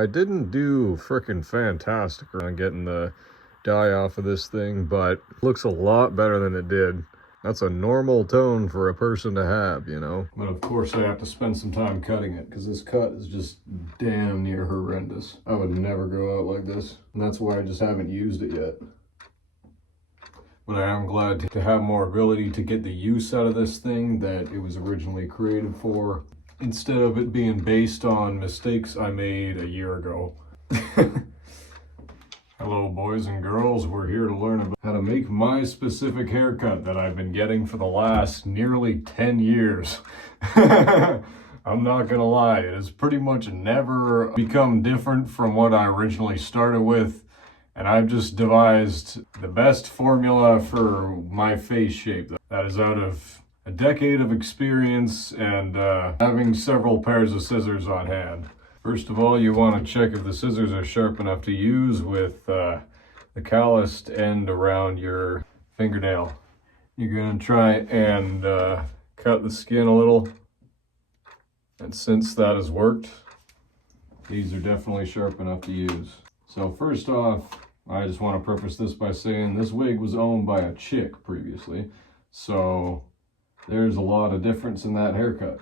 I didn't do frickin' fantastic on getting the dye off of this thing, but it looks a lot better than it did. That's a normal tone for a person to have, you know? But of course I have to spend some time cutting it because this cut is just damn near horrendous. I would never go out like this, and that's why I just haven't used it yet. But I am glad to have more ability to get the use out of this thing that it was originally created for, instead of it being based on mistakes I made a year ago. Hello boys and girls, we're here to learn about how to make my specific haircut that I've been getting for the last nearly 10 years. I'm not gonna lie, it has pretty much never become different from what I originally started with, and I've just devised the best formula for my face shape that is out of a decade of experience and having several pairs of scissors on hand. First of all, you want to check if the scissors are sharp enough to use with the calloused end around your fingernail. You're going to try and cut the skin a little. And since that has worked, these are definitely sharp enough to use. So first off, I just want to preface this by saying this wig was owned by a chick previously. So there's a lot of difference in that haircut.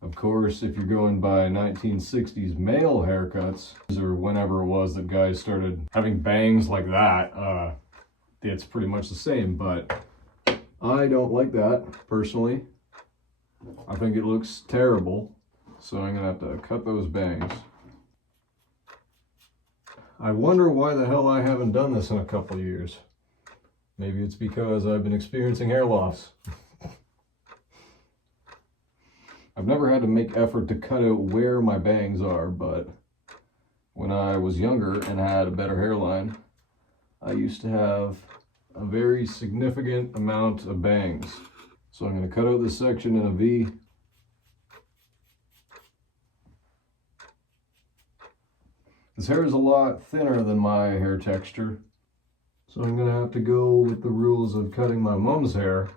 Of course, if you're going by 1960s male haircuts, or whenever it was that guys started having bangs like that, it's pretty much the same, but I don't like that, personally. I think it looks terrible, so I'm gonna have to cut those bangs. I wonder why the hell I haven't done this in a couple years. Maybe it's because I've been experiencing hair loss. I've never had to make effort to cut out where my bangs are, but when I was younger and had a better hairline, I used to have a very significant amount of bangs. So I'm going to cut out this section in a V. This hair is a lot thinner than my hair texture, so I'm going to have to go with the rules of cutting my mom's hair.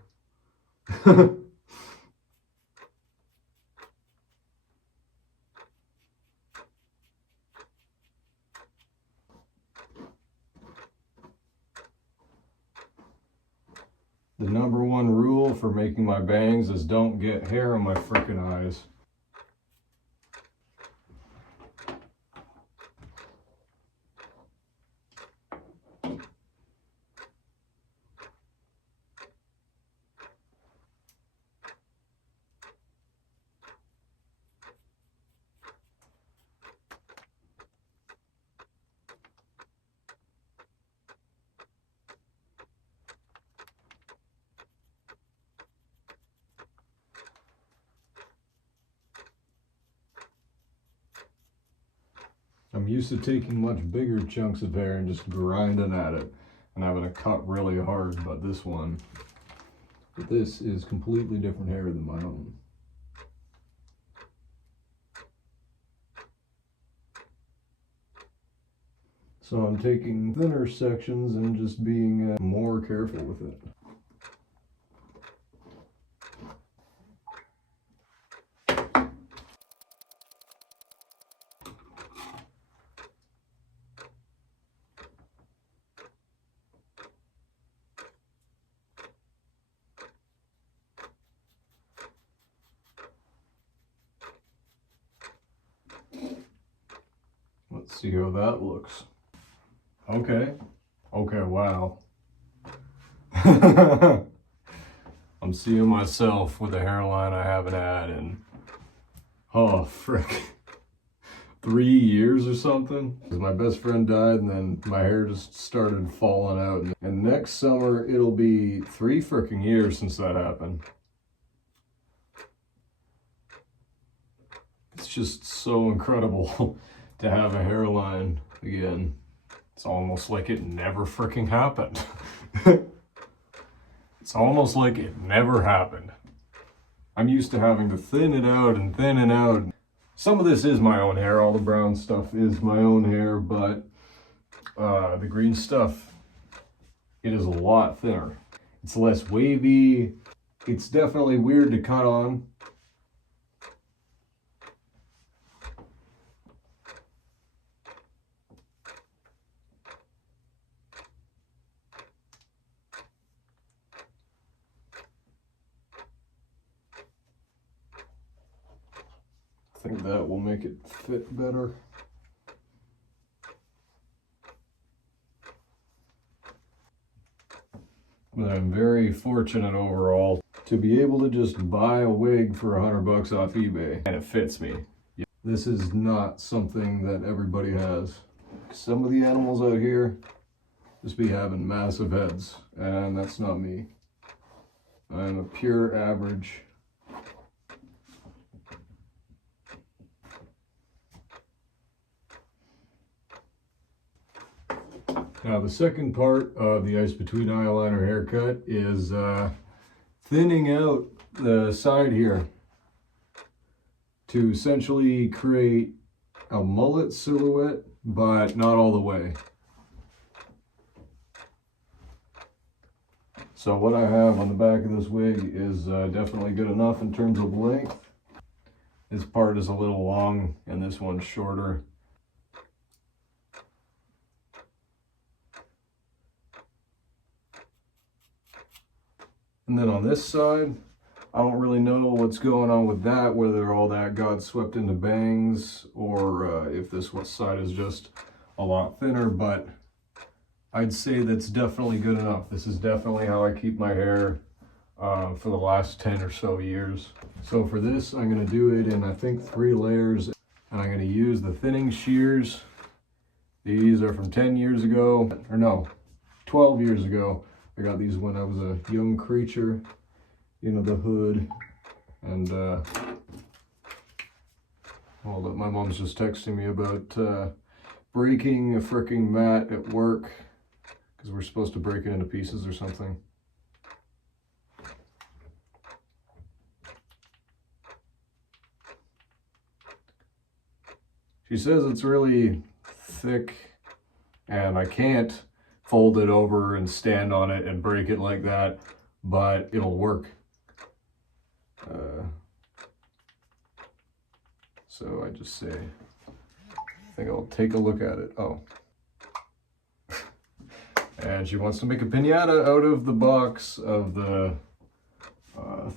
The number one rule for making my bangs is don't get hair in my frickin' eyes. I'm used to taking much bigger chunks of hair and just grinding at it and having to cut really hard, but this is completely different hair than my own. So I'm taking thinner sections and just being more careful with it. Let's see how that looks. Okay, wow. I'm seeing myself with a hairline I haven't had in, oh frick, 3 years or something. Because my best friend died and then my hair just started falling out. And next summer it'll be 3 frickin' years since that happened. It's just so incredible to have a hairline again. It's almost like it never freaking happened. It's almost like it never happened. I'm used to having to thin it out and thin it out. Some of this is my own hair. All the brown stuff is my own hair, but the green stuff, it is a lot thinner. It's less wavy. It's definitely weird to cut on. think that will make it fit better. But I'm very fortunate overall to be able to just buy a wig for $100 off eBay and it fits me. This is not something that everybody has. Some of the animals out here just be having massive heads, and that's not me. I'm a pure average. Now the second part of the Ice Between eyeliner haircut is thinning out the side here to essentially create a mullet silhouette, but not all the way. So what I have on the back of this wig is definitely good enough in terms of length. This part is a little long and this one's shorter. And then on this side, I don't really know what's going on with that, whether all that got swept into bangs or if this side is just a lot thinner, but I'd say that's definitely good enough. This is definitely how I keep my hair for the last 10 or so years. So for this, I'm gonna do it in, I think, 3 layers. And I'm gonna use the thinning shears. These are from 10 years ago, or no, 12 years ago. I got these when I was a young creature, you know, the hood. And hold up, my mom's just texting me about breaking a freaking mat at work because we're supposed to break it into pieces or something. She says it's really thick and I can't fold it over and stand on it and break it like that, but it'll work. So I just say, I think I'll take a look at it. Oh. And she wants to make a piñata out of the box of the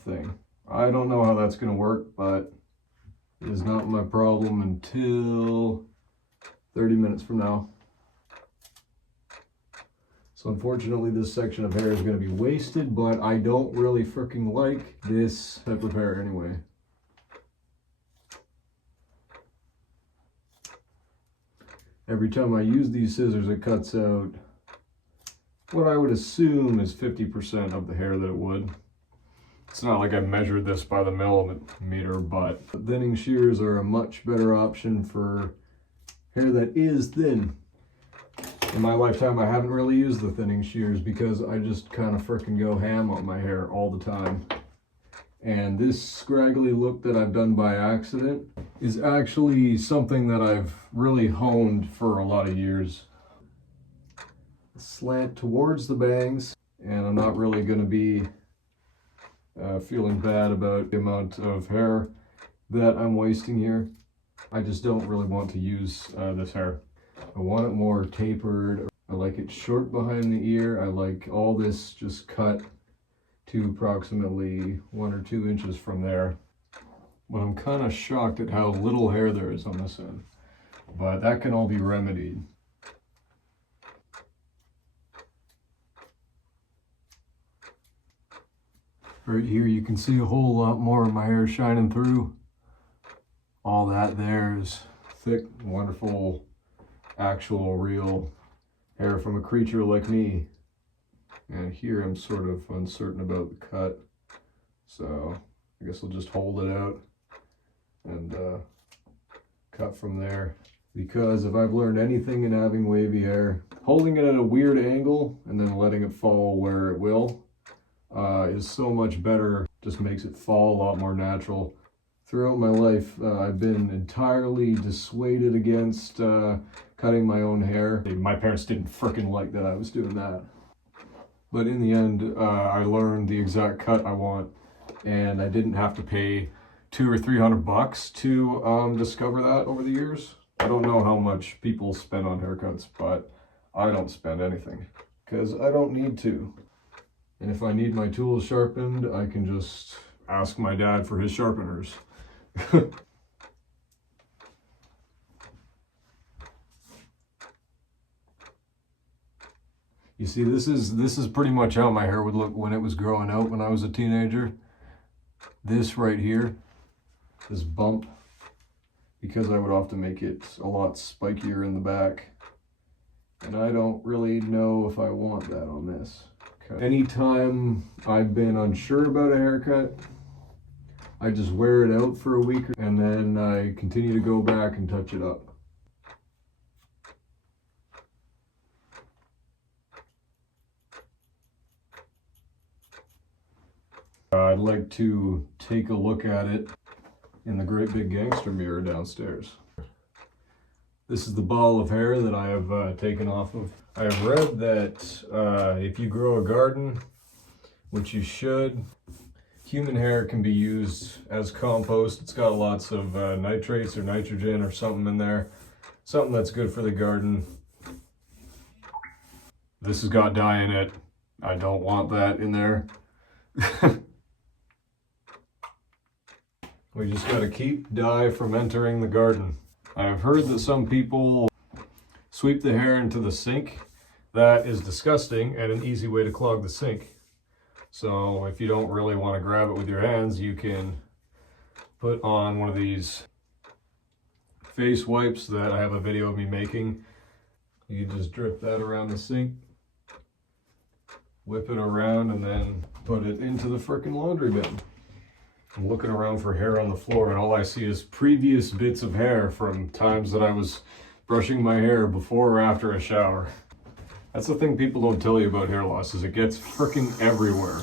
thing. I don't know how that's gonna work, but it is not my problem until 30 minutes from now. So unfortunately this section of hair is going to be wasted, but I don't really freaking like this type of hair anyway. Every time I use these scissors, it cuts out what I would assume is 50% of the hair that it would. It's not like I measured this by the millimeter, but thinning shears are a much better option for hair that is thin. In my lifetime, I haven't really used the thinning shears because I just kind of frickin' go ham on my hair all the time. And this scraggly look that I've done by accident is actually something that I've really honed for a lot of years. Slant towards the bangs, and I'm not really going to be feeling bad about the amount of hair that I'm wasting here. I just don't really want to use this hair. I want it more tapered. I like it short behind the ear. I like all this just cut to approximately 1 or 2 inches from there. But I'm kind of shocked at how little hair there is on this end. But that can all be remedied. Right here you can see a whole lot more of my hair shining through. All that there is thick, wonderful, actual, real hair from a creature like me. And here I'm sort of uncertain about the cut. So I guess I'll just hold it out and cut from there. Because if I've learned anything in having wavy hair, holding it at a weird angle and then letting it fall where it will is so much better. Just makes it fall a lot more natural. Throughout my life, I've been entirely dissuaded against cutting my own hair. My parents didn't frickin' like that I was doing that. But in the end, I learned the exact cut I want, and I didn't have to pay $200 or $300 to discover that over the years. I don't know how much people spend on haircuts, but I don't spend anything because I don't need to. And if I need my tools sharpened, I can just ask my dad for his sharpeners. You see, this is pretty much how my hair would look when it was growing out when I was a teenager. This right here, this bump, because I would often make it a lot spikier in the back. And I don't really know if I want that on this. Okay. Anytime I've been unsure about a haircut, I just wear it out for a week and then I continue to go back and touch it up. I'd like to take a look at it in the great big gangster mirror downstairs. This is the ball of hair that I have taken off of. I have read that if you grow a garden, which you should, human hair can be used as compost. It's got lots of nitrates or nitrogen or something in there. Something that's good for the garden. This has got dye in it. I don't want that in there. We just gotta keep dye from entering the garden. I have heard that some people sweep the hair into the sink. That is disgusting and an easy way to clog the sink. So if you don't really want to grab it with your hands, you can put on one of these face wipes that I have a video of me making. You can just drip that around the sink, whip it around, and then put it into the frickin' laundry bin. I'm looking around for hair on the floor and all I see is previous bits of hair from times that I was brushing my hair before or after a shower. That's the thing people don't tell you about hair loss, is it gets freaking everywhere.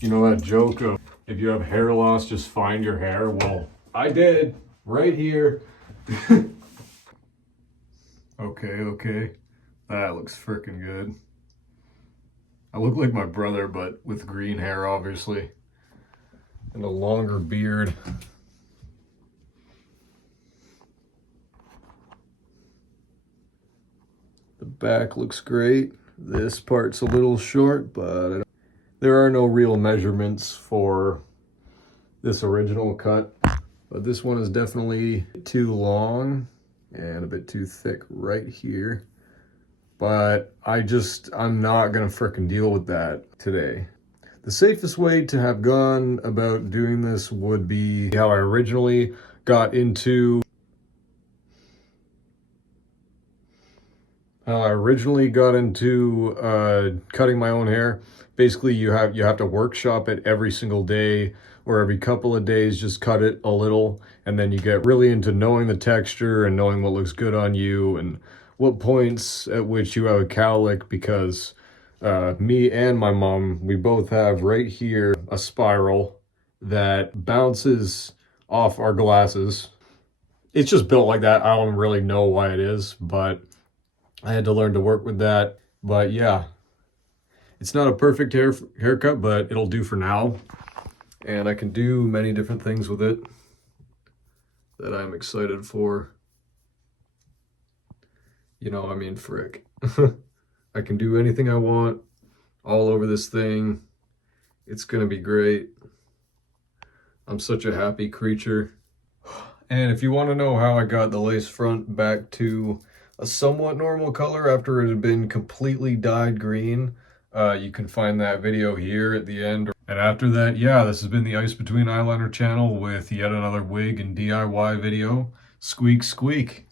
You know that joke of, if you have hair loss, just find your hair? Well, I did, right here. Okay. That looks freaking good. I look like my brother, but with green hair, obviously. And a longer beard. The back looks great. This part's a little short, but there are no real measurements for this original cut. But this one is definitely too long and a bit too thick right here. But I'm not gonna frickin' deal with that today. The safest way to have gone about doing this would be how I originally got into cutting my own hair. Basically, you have to workshop it every single day or every couple of days, just cut it a little, and then you get really into knowing the texture and knowing what looks good on you and what points at which you have a cowlick, because me and my mom, we both have right here a spiral that bounces off our glasses. It's just built like that. I don't really know why it is, but I had to learn to work with that. But yeah, it's not a perfect haircut, but it'll do for now. And I can do many different things with it that I'm excited for. You know, I mean, frick. I can do anything I want all over this thing. It's gonna be great. I'm such a happy creature. And if you want to know how I got the lace front back to a somewhat normal color after it had been completely dyed green, you can find that video here at the end. And after that, yeah, this has been the Ice Between Eyeliner channel with yet another wig and DIY video. Squeak, squeak.